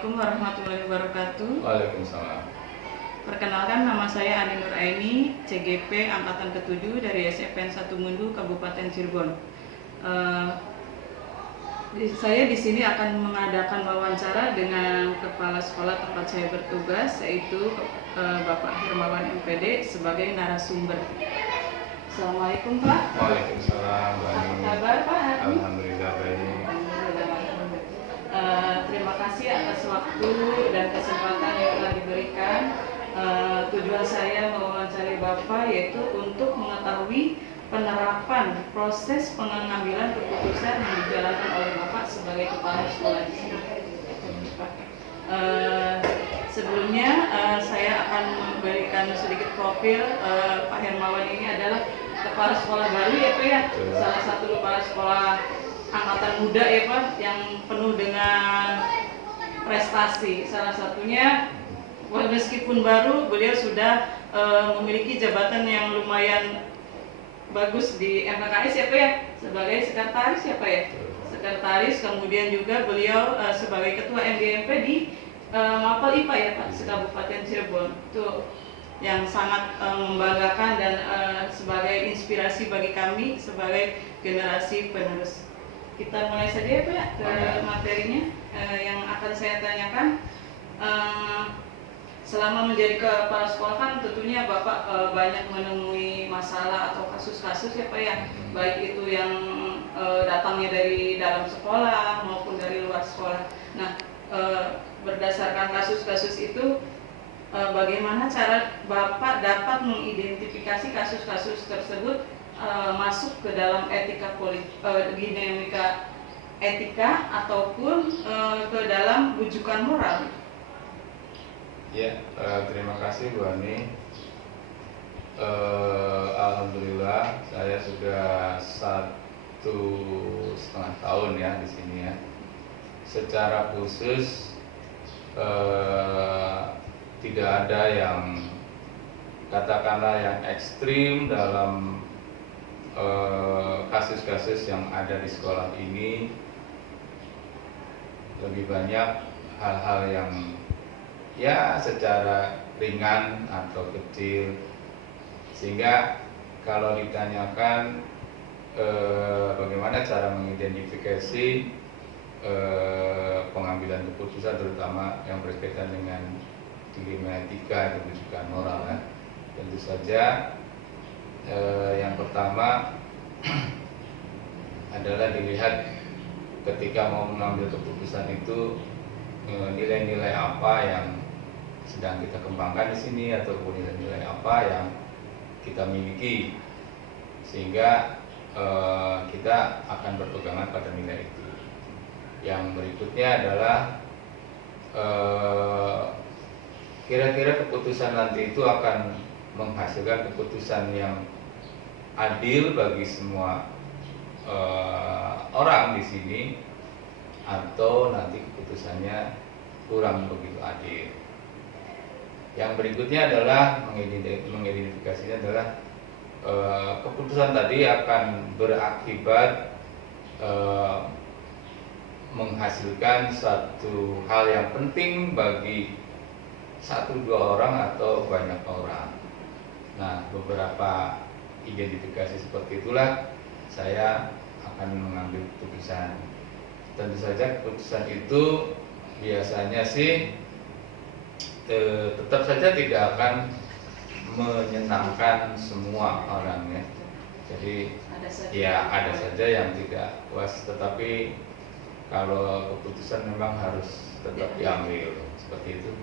Assalamualaikum warahmatullahi wabarakatuh. Waalaikumsalam. Perkenalkan, nama saya Ani Nuraini, CGP Angkatan ke-7 dari SFN 1 Mundu, Kabupaten Cirebon. Saya di sini akan mengadakan wawancara dengan kepala sekolah tempat saya bertugas, yaitu Bapak Hermawan MPD sebagai narasumber. Assalamualaikum Pak. Waalaikumsalam. Apa kabar Pak? Alhamdulillah baik. Terima kasih atas waktu dan kesempatan yang telah diberikan. Tujuan saya mewawancari Bapak yaitu untuk mengetahui penerapan proses pengambilan keputusan yang dijalankan oleh Bapak sebagai kepala sekolah di sini. Sebelumnya saya akan memberikan sedikit profil. Pak Hermawan ini adalah kepala sekolah baru ya Pak ya, salah satu kepala sekolah angkatan muda ya Pak, yang penuh dengan prestasi. Salah satunya, meskipun baru, beliau sudah memiliki jabatan yang lumayan bagus di MKKS ya Pak ya, sebagai sekretaris ya Pak ya, sekretaris. Kemudian juga beliau sebagai ketua MGMP di Mapel IPA ya Pak, se-Kabupaten Cirebon. Itu yang sangat membanggakan dan sebagai inspirasi bagi kami sebagai generasi penerus. Kita mulai saja ya Pak ke materinya yang akan saya tanyakan. Selama menjadi kepala sekolah kan tentunya Bapak banyak menemui masalah atau kasus-kasus ya Pak ya, baik itu yang datangnya dari dalam sekolah maupun dari luar sekolah. Nah, berdasarkan kasus-kasus itu, bagaimana cara Bapak dapat mengidentifikasi kasus-kasus tersebut masuk ke dalam dinamika etika ataupun ke dalam rujukan moral? Ya, terima kasih Bu Ani. Alhamdulillah saya sudah 1,5 tahun ya di sini ya. Secara khusus tidak ada yang katakanlah yang ekstrim dalam kasus-kasus yang ada di sekolah ini. Lebih banyak hal-hal yang ya secara ringan atau kecil, sehingga kalau ditanyakan bagaimana cara mengidentifikasi pengambilan keputusan terutama yang berkaitan dengan dilema etika dan rujukan moral ya. Tentu saja yang pertama adalah dilihat ketika mau mengambil keputusan itu nilai-nilai apa yang sedang kita kembangkan di sini ataupun nilai-nilai apa yang kita miliki, sehingga kita akan berpegangan pada nilai itu. Yang berikutnya adalah kira-kira keputusan nanti itu akan menghasilkan keputusan yang adil bagi semua orang di sini, atau nanti keputusannya kurang begitu adil. Yang berikutnya adalah mengidentifikasinya adalah keputusan tadi akan berakibat menghasilkan satu hal yang penting bagi 1-2 orang atau banyak orang. Nah, beberapa identifikasi seperti itulah saya akan mengambil keputusan. Tentu saja keputusan itu biasanya sih tetap saja tidak akan menyenangkan semua orang ya. Jadi ada saja yang tidak puas, tetapi kalau keputusan memang harus tetap diambil seperti itu.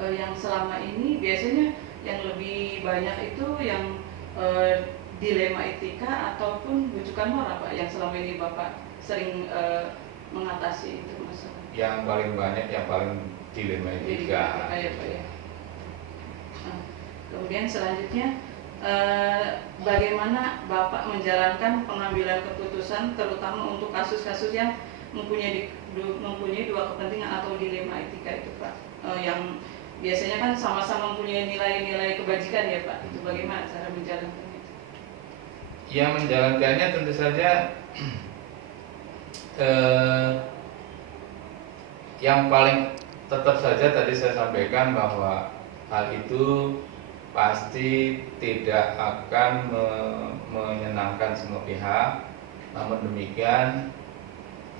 Yang selama ini biasanya yang lebih banyak itu yang dilema etika ataupun rujukan moral Pak, yang selama ini Bapak sering mengatasi itu masalah? Yang paling banyak, yang paling dilema etika. Ya, Pak, ya. Nah, kemudian selanjutnya bagaimana Bapak menjalankan pengambilan keputusan terutama untuk kasus-kasus yang mempunyai dua kepentingan atau dilema etika itu Pak, yang biasanya kan sama-sama mempunyai nilai-nilai kebajikan ya Pak, itu bagaimana cara menjalankannya? Yang menjalankannya tentu saja yang paling tetap saja tadi saya sampaikan bahwa hal itu pasti tidak akan menyenangkan semua pihak. Namun demikian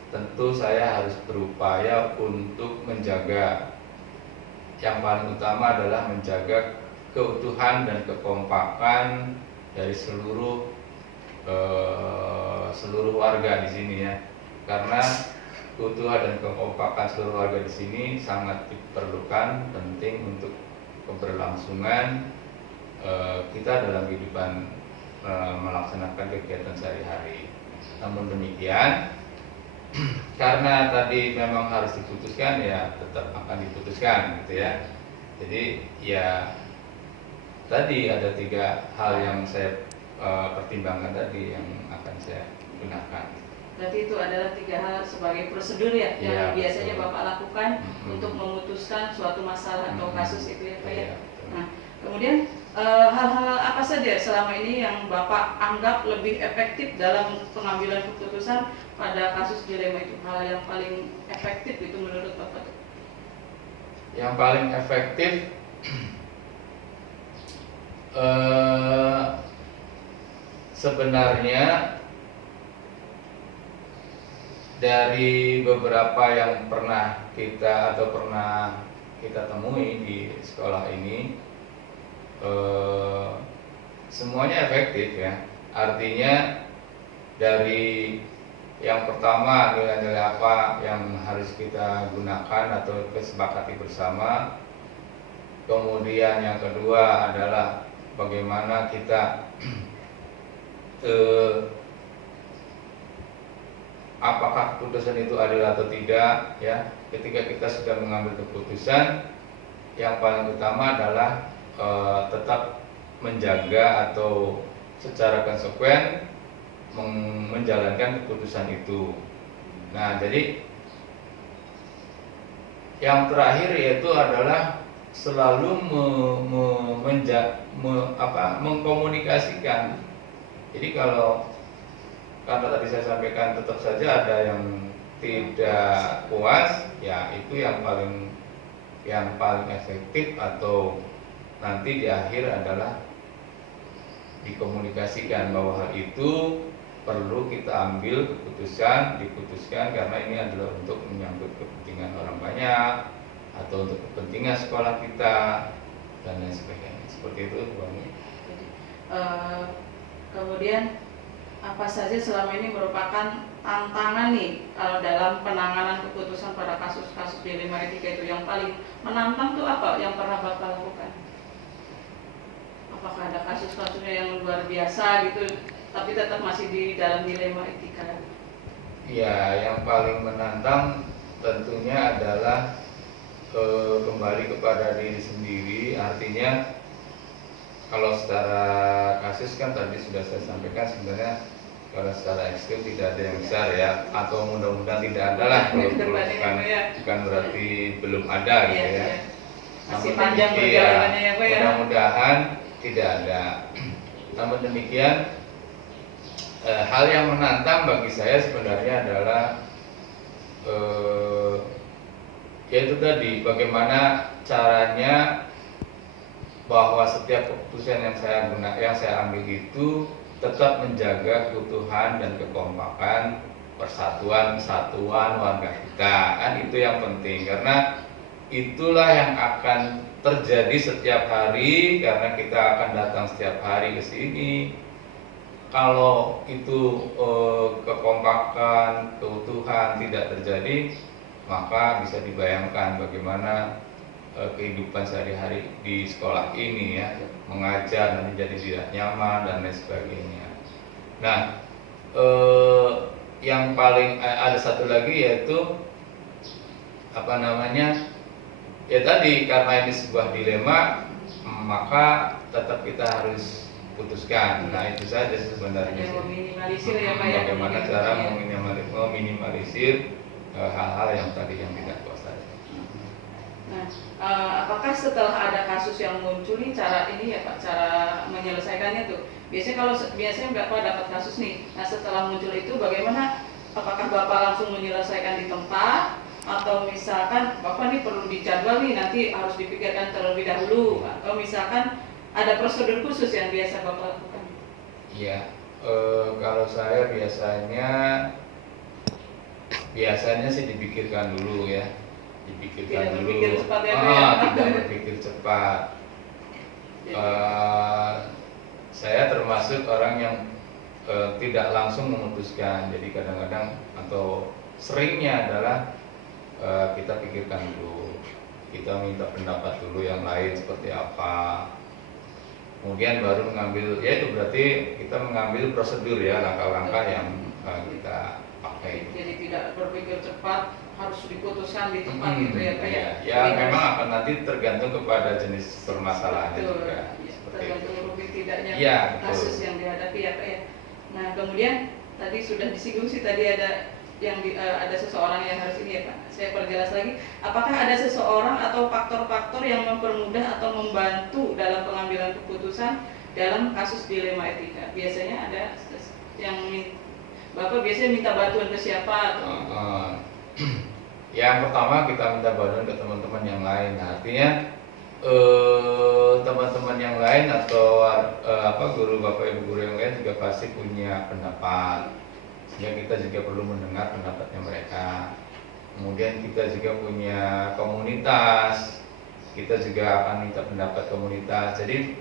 tentu saya harus berupaya untuk menjaga, yang paling utama adalah menjaga keutuhan dan kekompakan dari seluruh warga di sini ya. Karena keutuhan dan kekompakan seluruh warga di sini sangat diperlukan, penting untuk keberlangsungan kita dalam kehidupan melaksanakan kegiatan sehari-hari. Namun demikian, karena tadi memang harus diputuskan, ya tetap akan diputuskan gitu ya. Jadi ya tadi ada 3 hal yang saya pertimbangkan tadi yang akan saya gunakan. Berarti itu adalah 3 hal sebagai prosedur ya, yang biasanya betul. Bapak lakukan untuk memutuskan suatu masalah atau kasus itu ya Pak ya. Nah, kemudian hal-hal apa saja selama ini yang Bapak anggap lebih efektif dalam pengambilan keputusan pada kasus dilema itu? Hal yang paling efektif itu menurut Bapak? Yang paling efektif sebenarnya dari beberapa yang pernah kita temui di sekolah ini, semuanya efektif ya. Artinya dari yang pertama, nilai-nilai apa yang harus kita gunakan atau kesepakati bersama. Kemudian yang kedua adalah bagaimana kita apakah keputusan itu adil atau tidak ya. Ketika kita sudah mengambil keputusan, yang paling utama adalah tetap menjaga atau secara konsekuen menjalankan keputusan itu. Nah, jadi yang terakhir yaitu adalah selalu mengkomunikasikan. Jadi karena tadi saya sampaikan tetap saja ada yang tidak puas, ya itu yang paling efektif atau nanti di akhir adalah dikomunikasikan bahwa hal itu perlu kita ambil diputuskan karena ini adalah untuk menyangkut kepentingan orang banyak atau untuk kepentingan sekolah kita dan lain sebagainya. Seperti itu, Bang. Kemudian apa saja selama ini merupakan tantangan nih kalau dalam penanganan keputusan pada kasus-kasus dilema etika itu? Yang paling menantang tuh apa yang pernah Bapak lakukan? Apakah ada kasus-kasusnya yang luar biasa gitu tapi tetap masih di dalam dilema etika? Ya, yang paling menantang tentunya adalah kembali kepada diri sendiri. Artinya kalau secara kasus kan tadi sudah saya sampaikan, sebenarnya kalau secara ekstrim tidak ada yang besar ya, atau mudah-mudahan tidak ada lah, bukan berarti belum ada gitu ya. Masih panjang perjalanannya ya Pak ya. Mudah-mudahan tidak ada. Namun demikian, hal yang menantang bagi saya sebenarnya adalah yaitu tadi bagaimana caranya bahwa setiap keputusan yang saya ambil itu tetap menjaga keutuhan dan kekompakan kesatuan warga kita. Kan itu yang penting, karena itulah yang akan terjadi setiap hari, karena kita akan datang setiap hari ke sini. Kalau itu kekompakan, keutuhan tidak terjadi, maka bisa dibayangkan bagaimana kehidupan sehari-hari di sekolah ini ya, mengajar nanti jadi tidak nyaman dan lain sebagainya. Nah, yang paling ada satu lagi yaitu ya tadi, karena ini sebuah dilema, maka tetap kita harus putuskan. Nah, itu saja sebenarnya. Meminimalisir ya Pak ya. Bagaimana cara meminimalisir hal-hal yang tadi yang tidak puas tadi. Nah, apakah setelah ada kasus yang muncul nih cara ini ya Pak, cara menyelesaikannya tuh? Biasanya Bapak dapat kasus nih. Nah, setelah muncul itu bagaimana? Apakah Bapak langsung menyelesaikan di tempat atau misalkan Bapak nih perlu dijadwal nih, nanti harus dipikirkan terlebih dahulu, atau misalkan ada prosedur khusus yang biasa Bapak lakukan? Iya, kalau saya biasanya sih dipikirkan dulu ya, Tidak berpikir cepat ya, Pak, ya? tidak berpikir cepat. Saya termasuk orang yang tidak langsung memutuskan, jadi kadang-kadang atau seringnya adalah kita pikirkan dulu, kita minta pendapat dulu yang lain seperti apa, kemudian baru mengambil, ya itu berarti kita mengambil prosedur ya, langkah-langkah yang kita pakai. Jadi tidak berpikir cepat, harus diputuskan di tempat gitu ya Pak ya? Ya memang akan nanti tergantung kepada jenis permasalahannya juga. Tergantung rumit tidaknya ya, kasus yang dihadapi ya Pak ya. Nah kemudian tadi sudah disinggung sih, tadi ada yang ada seseorang yang harus ini ya Pak. Saya perjelas lagi, apakah ada seseorang atau faktor-faktor yang mempermudah atau membantu dalam pengambilan keputusan dalam kasus dilema etika? Biasanya ada yang Bapak biasanya minta bantuan ke siapa? Yang pertama kita minta bantuan ke teman-teman yang lain. Artinya teman-teman yang lain atau guru bapak ibu guru yang lain juga pasti punya pendapat, sehingga kita juga perlu mendengar pendapatnya mereka. Kemudian kita juga punya komunitas, kita juga akan minta pendapat komunitas. Jadi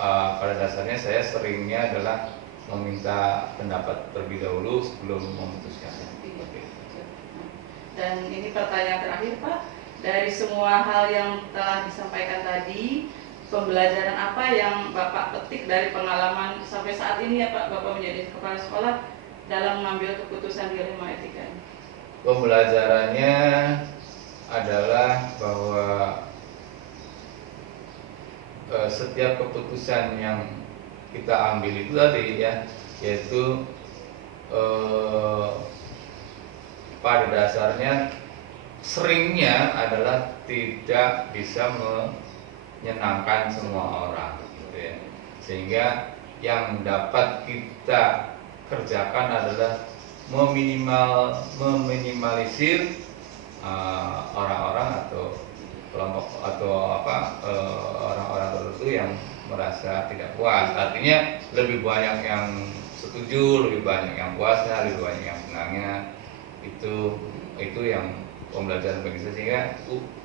pada dasarnya saya seringnya adalah meminta pendapat terlebih dahulu sebelum memutuskan. Dan ini pertanyaan terakhir Pak, dari semua hal yang telah disampaikan tadi, pembelajaran apa yang Bapak petik dari pengalaman sampai saat ini ya Pak, Bapak menjadi kepala sekolah dalam mengambil keputusan dilema etika ini? Pembelajarannya adalah bahwa setiap keputusan yang kita ambil itu tadi ya, yaitu pada dasarnya seringnya adalah tidak bisa menyenangkan semua orang gitu ya. Sehingga yang dapat kita kerjakan adalah meminimalisir orang-orang atau kelompok atau orang-orang tertentu yang merasa tidak puas. Artinya lebih banyak yang setuju, lebih banyak yang puasnya, lebih banyak yang senangnya. Itu yang pembelajaran bagi saya, sehingga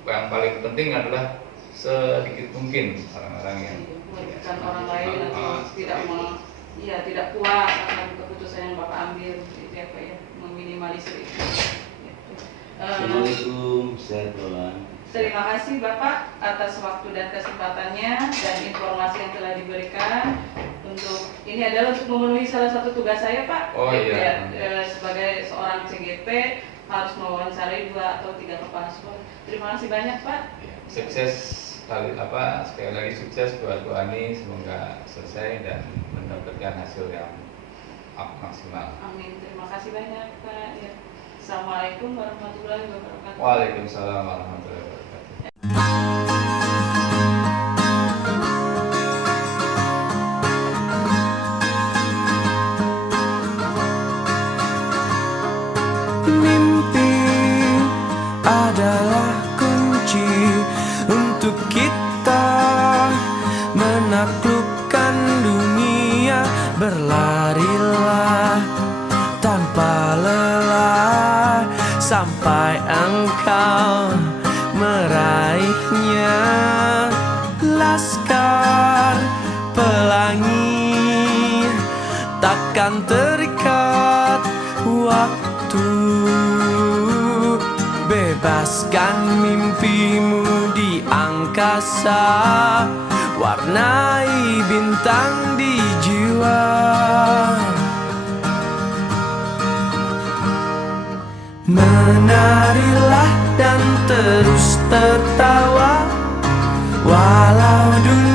yang paling penting adalah sedikit mungkin orang-orang yang merugikan orang lain atau tidak puas akan keputusan yang Bapak ambil, itu ya Pak ya, meminimalisir itu. Assalamualaikum, saya Terima kasih Bapak atas waktu dan kesempatannya dan informasi yang telah diberikan. Untuk ini adalah untuk memenuhi salah satu tugas saya Pak. Sebagai seorang CGP harus mewawancarai 2 atau 3 kepala sekolah. Terima kasih banyak Pak. Sukses sekali lagi sukses buat Bu Ani, semoga selesai dan mendapatkan hasil yang maksimal. Amin. Terima kasih banyak Pak. Ya. Assalamualaikum warahmatullahi wabarakatuh. Waalaikumsalam warahmatullahi wabarakatuh. Mimpi adalah kunci untuk kita menaklukkan dunia. Berlarilah tanpa lelah sampai engkau meraihnya. Laskar pelangi takkan terikat waktu. Bebaskan mimpimu di angkasa, warnai bintang di jiwa. Menarilah dan terus tertawa, walau dunia